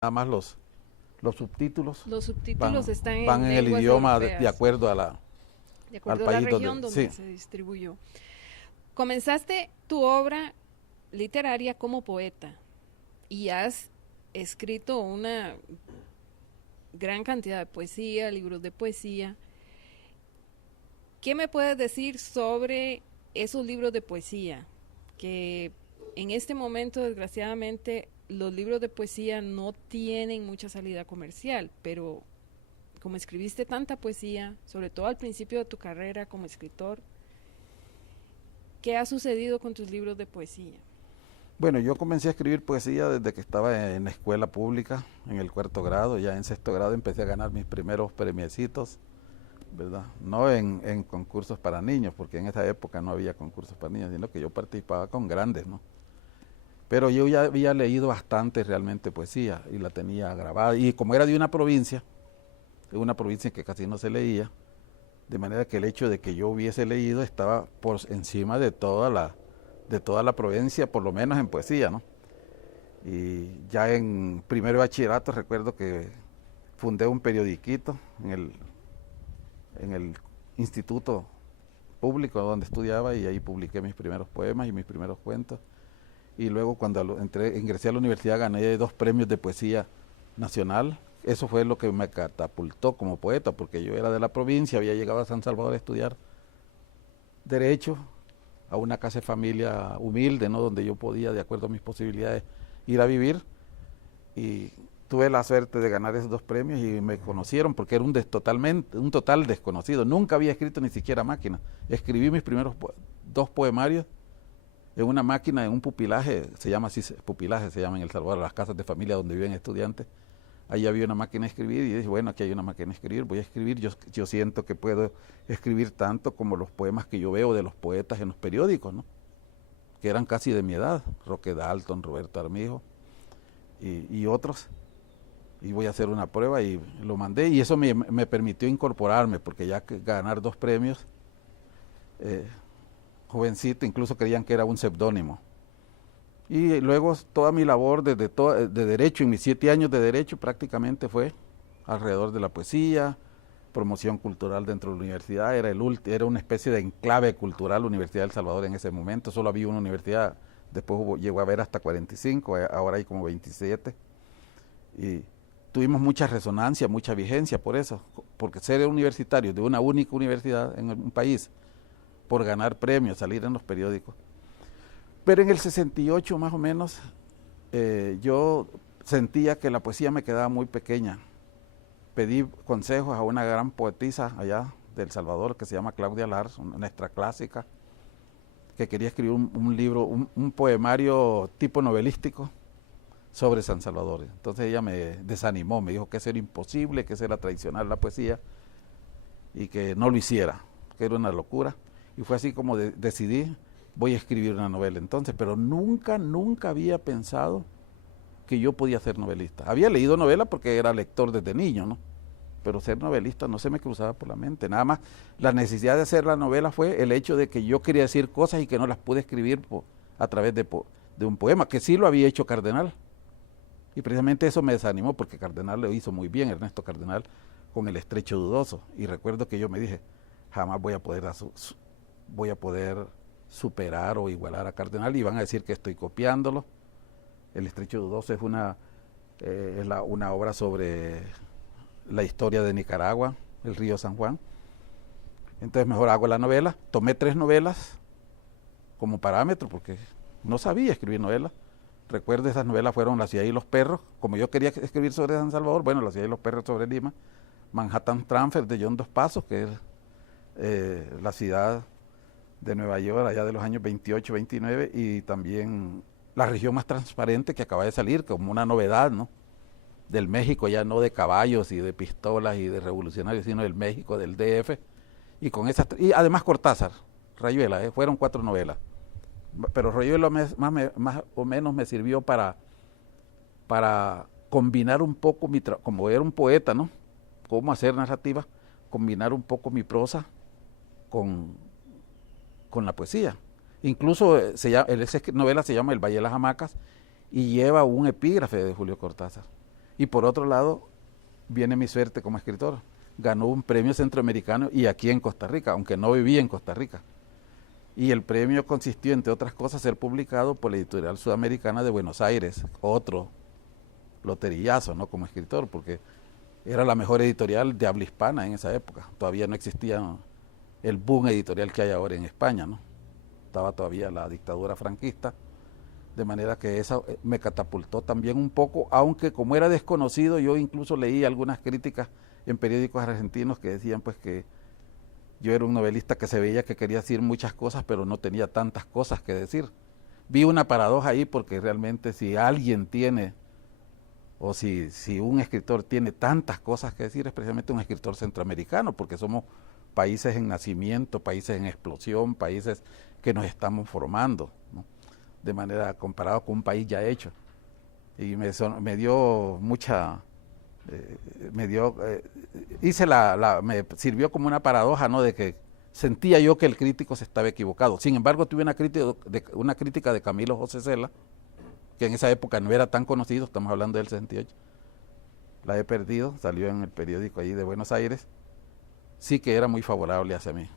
nada más los subtítulos Los van, subtítulos están van en en el lenguas idioma de europeas, acuerdo de al acuerdo a la país donde, región donde sí. se distribuyó. Comenzaste tu obra literaria como poeta y has escrito una gran cantidad de poesía, libros de poesía. ¿Qué me puedes decir sobre esos libros de poesía? Que en este momento, desgraciadamente, los libros de poesía no tienen mucha salida comercial, pero como escribiste tanta poesía, sobre todo al principio de tu carrera como escritor, ¿qué ha sucedido con tus libros de poesía? Bueno, yo comencé a escribir poesía desde que estaba en la escuela pública, en el cuarto grado. Ya en sexto grado empecé a ganar mis primeros premiecitos, ¿verdad? No en concursos para niños, porque en esa época no había concursos para niños, sino que yo participaba con grandes, ¿no? Pero yo ya había leído bastante realmente poesía y la tenía grabada. Y como era de una provincia que casi no se leía, de manera que el hecho de que yo hubiese leído estaba por encima de toda la provincia, por lo menos en poesía, ¿no? Y ya en primero de bachillerato recuerdo que fundé un periodiquito en el instituto público donde estudiaba, y ahí publiqué mis primeros poemas y mis primeros cuentos. Y luego cuando ingresé a la universidad gané 2 premios de poesía nacional. Eso fue lo que me catapultó como poeta, porque yo era de la provincia, había llegado a San Salvador a estudiar derecho, a una casa de familia humilde, ¿no? Donde yo podía, de acuerdo a mis posibilidades, ir a vivir. Y tuve la suerte de ganar esos 2 premios y me conocieron porque era un total desconocido. Nunca había escrito ni siquiera máquina. Escribí mis primeros 2 poemarios en una máquina, en un pupilaje, se llama así, pupilaje se llama en El Salvador, las casas de familia donde viven estudiantes. Ahí había una máquina de escribir y dije, bueno, aquí hay una máquina de escribir, voy a escribir. Yo siento que puedo escribir tanto como los poemas que yo veo de los poetas en los periódicos, ¿no? Que eran casi de mi edad, Roque Dalton, Roberto Armijo y otros. Y voy a hacer una prueba y lo mandé, y eso me permitió incorporarme, porque ya que ganar 2 premios, eh, jovencito, incluso creían que era un seudónimo. Y luego toda mi labor de derecho, en mis 7 años de derecho prácticamente fue alrededor de la poesía, promoción cultural dentro de la universidad. Era una especie de enclave cultural, la Universidad del Salvador en ese momento. Solo había una universidad, después llegó a haber hasta 45, ahora hay como 27. Y tuvimos mucha resonancia, mucha vigencia por eso, porque ser universitario de una única universidad en un país, por ganar premios, salir en los periódicos. Pero en el 68 más o menos, yo sentía que la poesía me quedaba muy pequeña. Pedí consejos a una gran poetisa allá del Salvador que se llama Claudia Lars, una extra clásica, que quería escribir un libro, un poemario tipo novelístico sobre San Salvador. Entonces ella me desanimó, me dijo que eso era imposible, que eso era traicionar la poesía y que no lo hiciera, que era una locura. Y fue así como decidí, voy a escribir una novela entonces, pero nunca había pensado que yo podía ser novelista. Había leído novela porque era lector desde niño, ¿no? Pero ser novelista no se me cruzaba por la mente. Nada más la necesidad de hacer la novela fue el hecho de que yo quería decir cosas y que no las pude escribir a través de un poema, que sí lo había hecho Cardenal. Y precisamente eso me desanimó, porque Cardenal lo hizo muy bien, Ernesto Cardenal, con El Estrecho Dudoso. Y recuerdo que yo me dije, jamás voy a poder superar o igualar a Cardenal, y van a decir que estoy copiándolo. El Estrecho Dudoso es una obra sobre la historia de Nicaragua, el río San Juan. Entonces mejor hago la novela. Tomé 3 novelas como parámetro, porque no sabía escribir novelas. Recuerdo, esas novelas fueron La ciudad y los perros, como yo quería escribir sobre San Salvador, bueno, La ciudad y los perros sobre Lima, Manhattan Transfer de John Dos Passos, que es la ciudad de Nueva York allá de los años 28, 29, y también La región más transparente, que acaba de salir como una novedad, ¿no? Del México, ya no de caballos y de pistolas y de revolucionarios, sino del México, del DF. Y además Cortázar, Rayuela, fueron 4 novelas. Pero Rayuela más o menos me sirvió para combinar un poco, como era un poeta, ¿no? Cómo hacer narrativa, combinar un poco mi prosa con, con la poesía. Incluso esa novela se llama El Valle de las Hamacas y lleva un epígrafe de Julio Cortázar. Y por otro lado, viene mi suerte como escritor. Ganó un premio centroamericano y aquí en Costa Rica, aunque no vivía en Costa Rica. Y el premio consistió, entre otras cosas, ser publicado por la Editorial Sudamericana de Buenos Aires, otro loterillazo, ¿no? Como escritor, porque era la mejor editorial de habla hispana en esa época. Todavía no existía el boom editorial que hay ahora en España, ¿no? Estaba todavía la dictadura franquista, de manera que esa me catapultó también un poco, aunque como era desconocido, yo incluso leí algunas críticas en periódicos argentinos que decían pues que yo era un novelista que se veía que quería decir muchas cosas, pero no tenía tantas cosas que decir. Vi una paradoja ahí porque realmente si alguien tiene, o si un escritor tiene tantas cosas que decir, es precisamente un escritor centroamericano, porque somos países en nacimiento, países en explosión, países que nos estamos formando, ¿no? De manera comparado con un país ya hecho. Y me dio mucha... me sirvió como una paradoja, ¿no? De que sentía yo que el crítico se estaba equivocado. Sin embargo, tuve una crítica de Camilo José Cela, que en esa época no era tan conocido, estamos hablando del 68. La he perdido, salió en el periódico ahí de Buenos Aires. Sí que era muy favorable hacia mí.